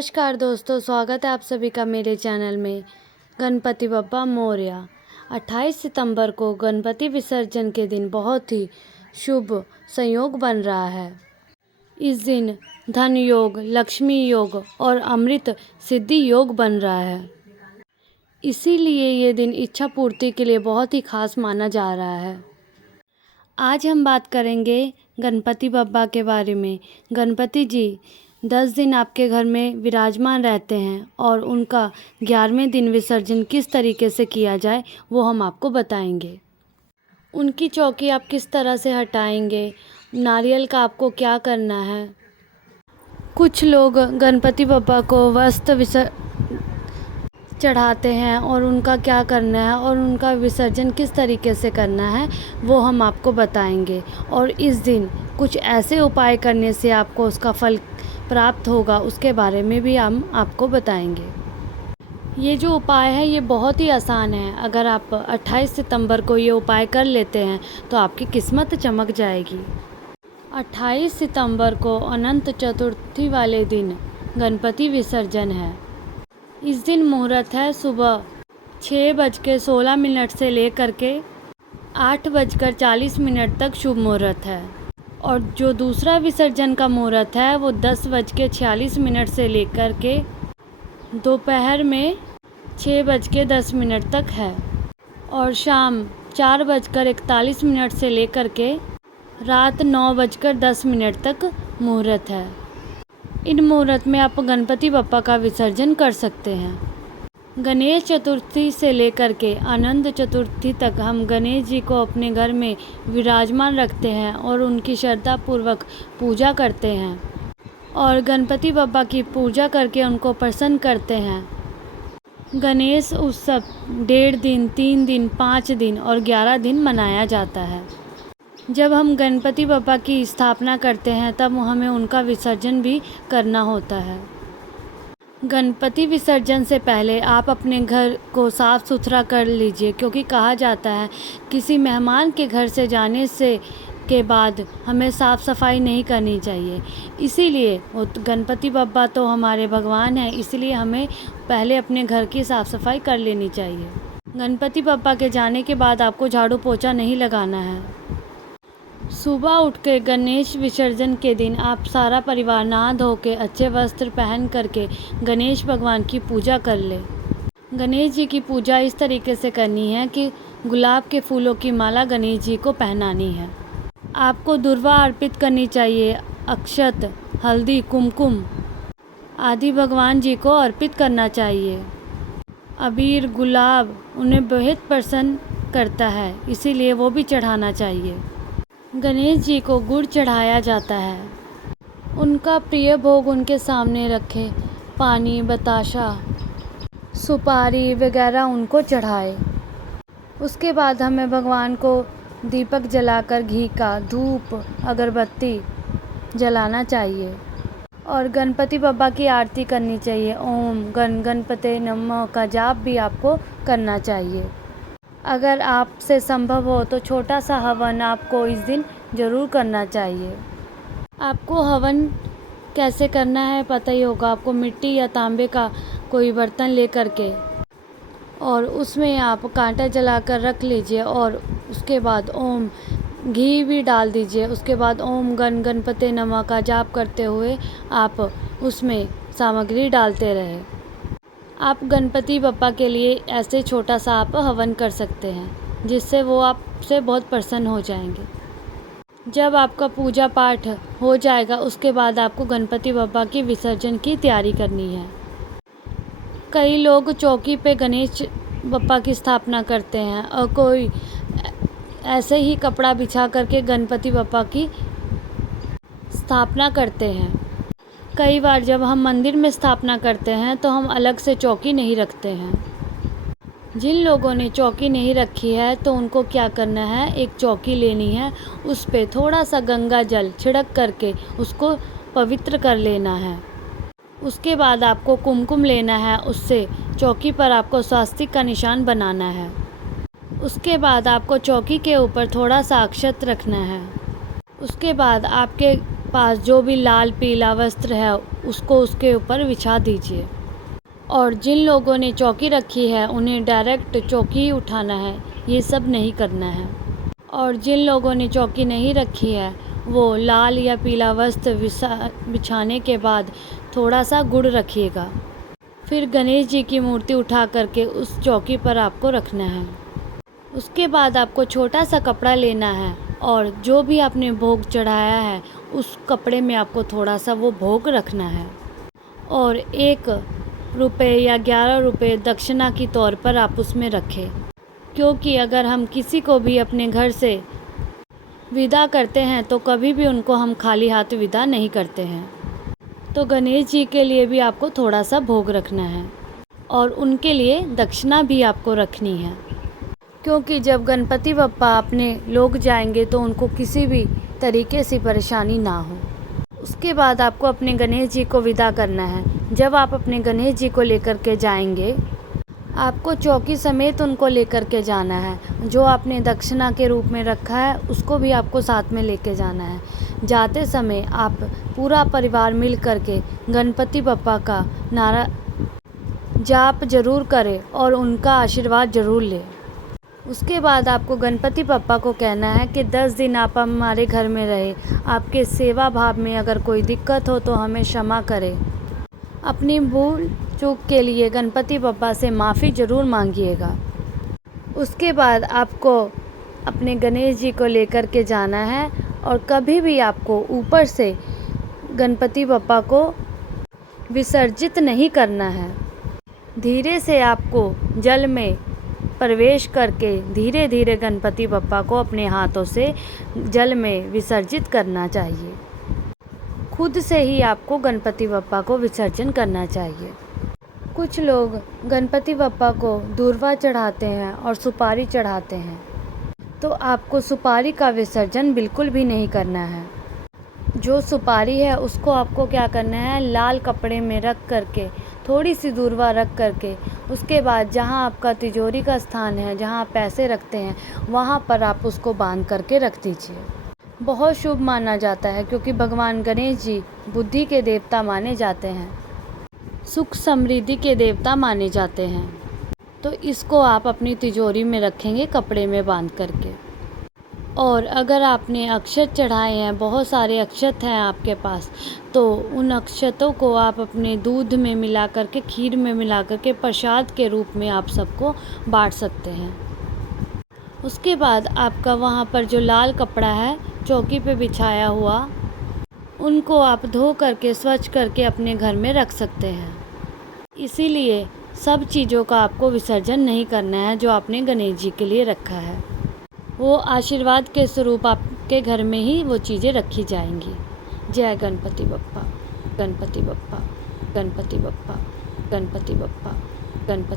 नमस्कार दोस्तों, स्वागत है आप सभी का मेरे चैनल में। गणपति बप्पा मोरया। 28 सितंबर को गणपति विसर्जन के दिन बहुत ही शुभ संयोग बन रहा है। इस दिन धन योग, लक्ष्मी योग और अमृत सिद्धि योग बन रहा है। इसीलिए ये दिन इच्छा पूर्ति के लिए बहुत ही खास माना जा रहा है। आज हम बात करेंगे गणपति बप्पा के बारे में। गणपति जी 10 दिन आपके घर में विराजमान रहते हैं और उनका 11वें दिन विसर्जन किस तरीके से किया जाए वो हम आपको बताएंगे। उनकी चौकी आप किस तरह से हटाएंगे, नारियल का आपको क्या करना है। कुछ लोग गणपति बप्पा को वस्त्र चढ़ाते हैं और उनका क्या करना है और उनका विसर्जन किस तरीके से करना है वो हम आपको बताएंगे। और इस दिन कुछ ऐसे उपाय करने से आपको उसका फल प्राप्त होगा, उसके बारे में भी हम आपको बताएंगे। ये जो उपाय है ये बहुत ही आसान है। अगर आप 28 सितंबर को ये उपाय कर लेते हैं तो आपकी किस्मत चमक जाएगी। 28 सितंबर को अनंत चतुर्थी वाले दिन गणपति विसर्जन है। इस दिन मुहूर्त है सुबह 6:16 से लेकर के 8:40 तक शुभ मुहूर्त है। और जो दूसरा विसर्जन का मुहूर्त है वो 10:46 से लेकर के दोपहर में 6:10 तक है। और शाम 4:41 से लेकर के रात 9:10 तक मुहूर्त है। इन मुहूर्त में आप गणपति बप्पा का विसर्जन कर सकते हैं। गणेश चतुर्थी से लेकर के अनंत चतुर्थी तक हम गणेश जी को अपने घर में विराजमान रखते हैं और उनकी श्रद्धापूर्वक पूजा करते हैं और गणपति बप्पा की पूजा करके उनको प्रसन्न करते हैं। गणेश उत्सव 1.5 दिन, 3 दिन, 5 दिन और 11 दिन मनाया जाता है। जब हम गणपति बप्पा की स्थापना करते हैं तब हमें उनका विसर्जन भी करना होता है। गणपति विसर्जन से पहले आप अपने घर को साफ़ सुथरा कर लीजिए, क्योंकि कहा जाता है किसी मेहमान के घर से जाने से के बाद हमें साफ़ सफाई नहीं करनी चाहिए। इसीलिए वो गणपति बप्पा तो हमारे भगवान हैं, इसलिए हमें पहले अपने घर की साफ़ सफाई कर लेनी चाहिए। गणपति बप्पा के जाने के बाद आपको झाड़ू पोछा नहीं लगाना है। सुबह उठ के गणेश विसर्जन के दिन आप सारा परिवार नहा धो के अच्छे वस्त्र पहन करके गणेश भगवान की पूजा कर ले। गणेश जी की पूजा इस तरीके से करनी है कि गुलाब के फूलों की माला गणेश जी को पहनानी है। आपको दुर्वा अर्पित करनी चाहिए। अक्षत, हल्दी, कुमकुम आदि भगवान जी को अर्पित करना चाहिए। अबीर, गुलाब उन्हें बेहद प्रसन्न करता है, इसीलिए वो भी चढ़ाना चाहिए। गणेश जी को गुड़ चढ़ाया जाता है। उनका प्रिय भोग उनके सामने रखें। पानी, बताशा, सुपारी वगैरह उनको चढ़ाए। उसके बाद हमें भगवान को दीपक जलाकर घी का, धूप, अगरबत्ती जलाना चाहिए और गणपति बप्पा की आरती करनी चाहिए। ओम गण गणपते नमः का जाप भी आपको करना चाहिए। अगर आपसे संभव हो तो छोटा सा हवन आपको इस दिन ज़रूर करना चाहिए। आपको हवन कैसे करना है पता ही होगा। आपको मिट्टी या तांबे का कोई बर्तन लेकर के और उसमें आप कांटा जलाकर रख लीजिए और उसके बाद ओम घी भी डाल दीजिए। उसके बाद ओम गण गणपते नमः का जाप करते हुए आप उसमें सामग्री डालते रहे। आप गणपति बप्पा के लिए ऐसे छोटा सा आप हवन कर सकते हैं, जिससे वो आपसे बहुत प्रसन्न हो जाएंगे। जब आपका पूजा पाठ हो जाएगा उसके बाद आपको गणपति बप्पा की विसर्जन की तैयारी करनी है। कई लोग चौकी पे गणेश बप्पा की स्थापना करते हैं और कोई ऐसे ही कपड़ा बिछा करके गणपति बप्पा की स्थापना करते हैं। कई बार जब हम मंदिर में स्थापना करते हैं तो हम अलग से चौकी नहीं रखते हैं। जिन लोगों ने चौकी नहीं रखी है तो उनको क्या करना है, एक चौकी लेनी है, उस पे थोड़ा सा गंगा जल छिड़क करके उसको पवित्र कर लेना है। उसके बाद आपको कुमकुम लेना है, उससे चौकी पर आपको स्वास्तिक का निशान बनाना है। उसके बाद आपको चौकी के ऊपर थोड़ा सा अक्षत रखना है। उसके बाद आपके पास जो भी लाल पीला वस्त्र है उसको उसके ऊपर बिछा दीजिए। और जिन लोगों ने चौकी रखी है उन्हें डायरेक्ट चौकी ही उठाना है, ये सब नहीं करना है। और जिन लोगों ने चौकी नहीं रखी है वो लाल या पीला वस्त्र बिछाने के बाद थोड़ा सा गुड़ रखिएगा। फिर गणेश जी की मूर्ति उठा करके उस चौकी पर आपको रखना है। उसके बाद आपको छोटा सा कपड़ा लेना है और जो भी आपने भोग चढ़ाया है उस कपड़े में आपको थोड़ा सा वो भोग रखना है। और 1 रुपये या 11 रुपये दक्षिणा की तौर पर आप उसमें रखें, क्योंकि अगर हम किसी को भी अपने घर से विदा करते हैं तो कभी भी उनको हम खाली हाथ विदा नहीं करते हैं। तो गणेश जी के लिए भी आपको थोड़ा सा भोग रखना है और उनके लिए दक्षिणा भी आपको रखनी है, क्योंकि जब गणपति बप्पा अपने लोग जाएंगे तो उनको किसी भी तरीके से परेशानी ना हो। उसके बाद आपको अपने गणेश जी को विदा करना है। जब आप अपने गणेश जी को लेकर के जाएंगे, आपको चौकी समेत उनको लेकर के जाना है। जो आपने दक्षिणा के रूप में रखा है उसको भी आपको साथ में लेके जाना है। जाते समय आप पूरा परिवार मिल करके गणपति बप्पा का नारा जाप जरूर करें और उनका आशीर्वाद जरूर लें। उसके बाद आपको गणपति बप्पा को कहना है कि 10 दिन आप हमारे घर में रहे। आपके सेवा भाव में अगर कोई दिक्कत हो तो हमें क्षमा करें। अपनी भूल चूक के लिए गणपति बप्पा से माफ़ी ज़रूर मांगिएगा। उसके बाद आपको अपने गणेश जी को लेकर के जाना है और कभी भी आपको ऊपर से गणपति बप्पा को विसर्जित नहीं करना है। धीरे से आपको जल में प्रवेश करके धीरे धीरे गणपति बप्पा को अपने हाथों से जल में विसर्जित करना चाहिए। खुद से ही आपको गणपति बप्पा को विसर्जन करना चाहिए। कुछ लोग गणपति बप्पा को दूर्वा चढ़ाते हैं और सुपारी चढ़ाते हैं, तो आपको सुपारी का विसर्जन बिल्कुल भी नहीं करना है। जो सुपारी है उसको आपको क्या करना है, लाल कपड़े में रख करके थोड़ी सी दूर्वा रख करके उसके बाद जहाँ आपका तिजोरी का स्थान है, जहाँ आप पैसे रखते हैं, वहाँ पर आप उसको बांध करके रख दीजिए। बहुत शुभ माना जाता है, क्योंकि भगवान गणेश जी बुद्धि के देवता माने जाते हैं, सुख समृद्धि के देवता माने जाते हैं। तो इसको आप अपनी तिजोरी में रखेंगे कपड़े में बांध करके। और अगर आपने अक्षत चढ़ाए हैं, बहुत सारे अक्षत हैं आपके पास, तो उन अक्षतों को आप अपने दूध में मिला करके, खीर में मिला करके प्रसाद के रूप में आप सबको बांट सकते हैं। उसके बाद आपका वहाँ पर जो लाल कपड़ा है चौकी पे बिछाया हुआ, उनको आप धो करके स्वच्छ करके अपने घर में रख सकते हैं। इसीलिए सब चीज़ों का आपको विसर्जन नहीं करना है जो आपने गणेश जी के लिए रखा है। वो आशीर्वाद के स्वरूप आपके घर में ही वो चीज़ें रखी जाएंगी। जय गणपति बप्पा, गणपति बप्पा, गणपति बप्पा, गणपति बप्पा, गणपति